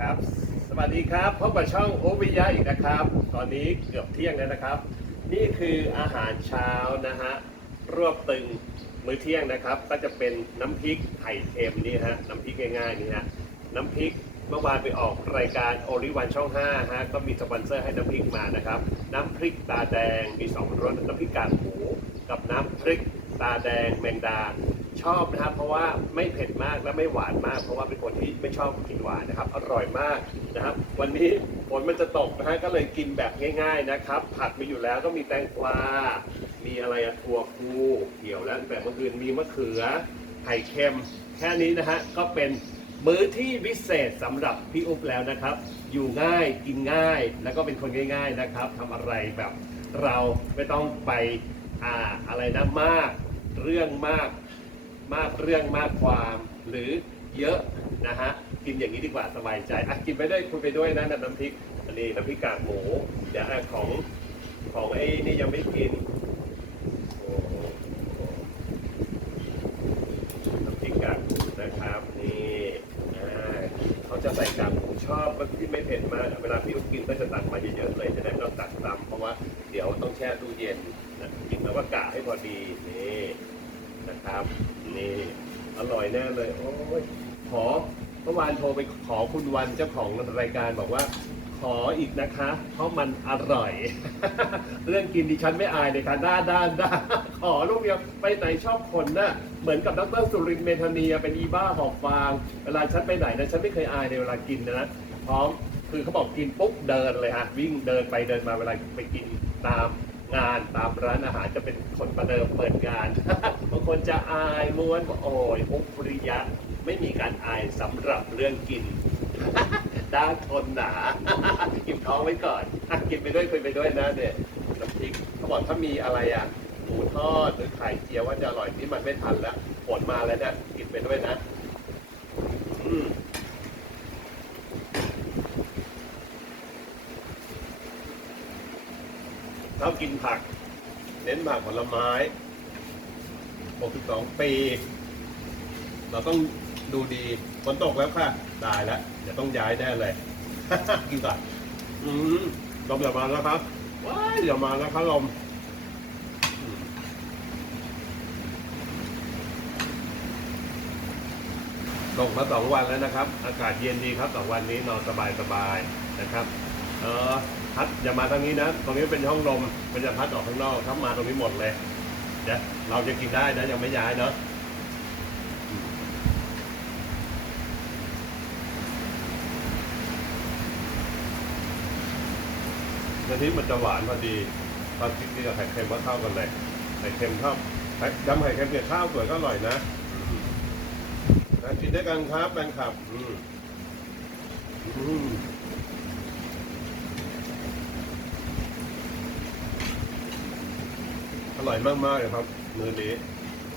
ครับ สวัสดีครับพบกับช่องโอวิยะอีกนะครับ ตอนนี้เกือบเที่ยงแล้วนะครับ นี่คืออาหารเช้านะฮะรวบตึงมื้อเที่ยงนะครับ ก็จะเป็นน้ำพริกไข่เค็มนี่ฮะน้ำพริกง่ายๆนี่ฮะน้ำพริกเมื่อวานไปออกรายการโอริวันช่อง5ฮะก็มีสปอนเซอร์ให้น้ำพริกมานะครับ น้ำพริกตาแดงมีสองรสน้ำพริกกากหมูกับน้ำพริกตาแดงแมงดา ชอบนะครับ เพราะว่าไม่เผ็ดมากและไม่หวานมาก เพราะว่าเป็นคนที่ไม่ชอบกินหวานนะครับ อร่อยมากนะครับ วันนี้ฝนมันจะตกนะฮะก็เลยกินแบบง่าย ๆนะครับ ผัดมีอยู่แล้วก็มีแตงกวา มีอะไรอะถั่วพูเกี่ยวแล้วแบบเมื่อคืนมีมะเขือไข่เค็ม แค่นี้นะฮะก็เป็นมื้อที่พิเศษสำหรับพี่อุ๊บแล้วนะครับ อยู่ง่ายกินง่ายแล้วก็เป็นคนง่าย ๆนะครับทำอะไรแบบเราไม่ต้องไปอ่าอะไรนะมาก เรื่องมาก มากเรื่องมากความหรือเยอะนะฮะกินอย่างนี้ดีกว่าสบายใจอะกินไปด้วยคุยไปด้วยนะน้ำพริกอันนี้น้ำพริกกากหมูเดี๋ยวของของไอ้นี่ยังไม่กินน้ำพริกกากหมูนะครับนี่เขาจะใส่กากหมูชอบที่ไม่เผ็ดมากเวลาพี่กินก็จะตักมาเยอะๆเลยจะได้ไม่ต้องตักซ้ำเพราะว่าเดี๋ยวต้องแช่ตู้เย็นกินแล้วว่ากะให้พอดีนี่ นะครับ นี่ อร่อยแน่เลย โอ้ยขอเมื่อวานโทรไปขอคุณวันเจ้าของรายการบอกว่า ขออีกนะคะ เพราะมันอร่อย เรื่องกินดิฉันไม่อายเลยค่ะด้านด้านด้านขอลูกเดียวไปไหนชอบคนนะ่ะเหมือนกับดรสุรินทร์เมธานีเป็นอีบ้าหอบฟาง เวลาฉันไปไหนนะฉันไม่เคยอายในเวลากินนะพร้อมคือเขาบอกกินปุ๊บเดินเลยฮะวิ่งเดินไปเดินมาเวลาไปกินตาม งานตามร้านอาหารจะเป็นคนประเดิมเปิดงาน บางคนจะอายม้วนโอ้ยอุปริยะ ไม่มีการอายสำหรับเรื่องกินด้านทนหนากินท้องไว้ก่อนอกินไปด้วยคุยไปด้วยนะเนี่ยน้ำพริกเขาบอกถ้ามีอะไรอะหมูทอดหรือไข่เจียวว่าจะอร่อยนี่มันไม่ทันแล้วฝนมาแล้วเนี่ยกินไปด้วยนะ ชอบกินผัก เน้นผักผลไม้ 62 ปี เราต้องดูดีฝนตกแล้วค่ะ ตายแล้วเดี๋ยวต้องย้ายแน่เลย กินก่อนอืมลมอย่ามาแล้วครับว้ายอย่ามาแล้วครับลมตกมาสองวันแล้วนะครับ อากาศเย็นดีครับสองวันนี้นอนสบายสบายๆนะครับ เออ พัดอย่ามาทางนี้นะ ตรงนี้เป็นห้องลมมันจะพัดออกข้างนอกถ้ามาตรงนี้หมดเลยเดี๋ยวเราจะกินได้นะยังไม่ย้ายเนาะอืมกะทิมันจะหวานพอดีตอนกินกับไข่เค็มก็เข้ากันเลยไข่เค็มเข้าไข่ยำไข่เค็มเนี่ยข้าวสวยก็อร่อยนะอืมนะกินด้วยกันครับแฟนคลับ อืมอืม อ ร่อยมากๆเลยครับมือนี้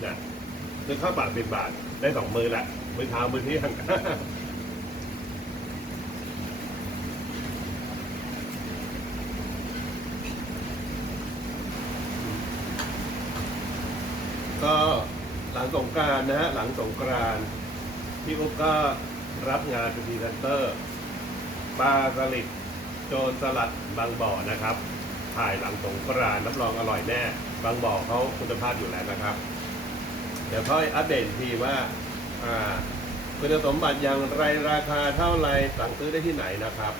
นะซื้อข้าวบาทเป็นบาทได้สองมือละมือเท้ามือเที่ยงก็หลังสงการนะฮะหลังสงกรานพี่อุ๊บก็รับงานเป็นพรีเซนเตอร์ปลาสลิดโจรสลัดบางบ่อนะครับ ถ่ายหลังสงกรานรับรองอร่อยแน่ บางบ่อเขาคุณภาพอยู่แล้วนะครับ เดี๋ยวค่อยอัปเดตทีว่าคุณสมบัติอย่างไรราคาเท่าไรสั่งซื้อได้ที่ไหนนะครับ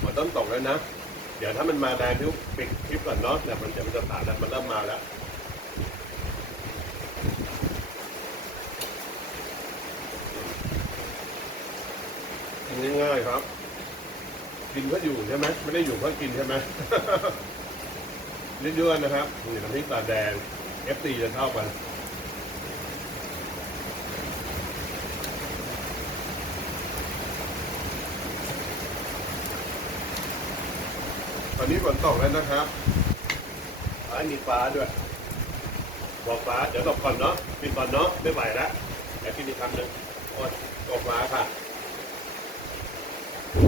หมดต้นตกแล้วนะ เดี๋ยวถ้ามันมาแรงพิวปิดคลิปก่อนเนาะเดี๋ยวมันเดี๋ยวมันจะตัดแล้วมันเริ่มมาแล้ว กินง่ายๆครับ กินเพื่ออยู่ใช่ไหมไม่ได้อยู่เพื่อกินใช่ไหมเยอะๆนะครับนี่น้ำพริกตาแดง FC จะชอบกันตอนนี้ฝนตกแล้วนะครับฟ้ามีฟ้าด้วย บอกฟ้า เดี๋ยวตกก่อนเนาะกินก่อนเนาะ ไม่ไหวแล้วเดี๋ยวกินอีกคำหนึ่งโอ้ยตกฟ้าค่ะ อ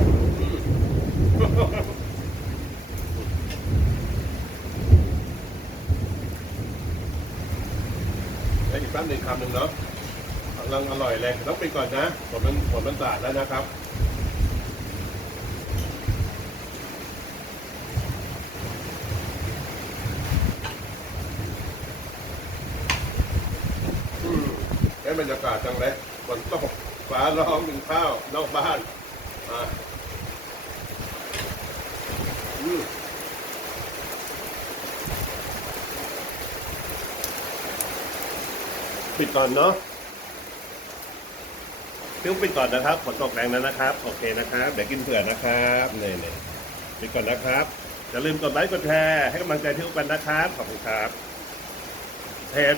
แล้วอีกแป๊บหนึ่งคำหนึ่งเนาะกำลังอร่อยเลยต้องไปก่อนนะผลมันผลมันสาดแล้วนะครับอืมได้บรรยากาศจังเลยฝนตกฟ้าร้องกินข้าวนอกบ้านอ่าอืม ปิดก่อนเนาะทิ้งปิดก่อนนะครับฝนตกแรงแล้วนะครับ โอเคนะครับ เดี๋ยวกินเผื่อนะครับนี่นี่ปิดก่อนนะครับ อย่าลืมกดไลค์กดแชร์ให้กำลังใจที่อุกันนะครับ ขอบคุณครับเพจ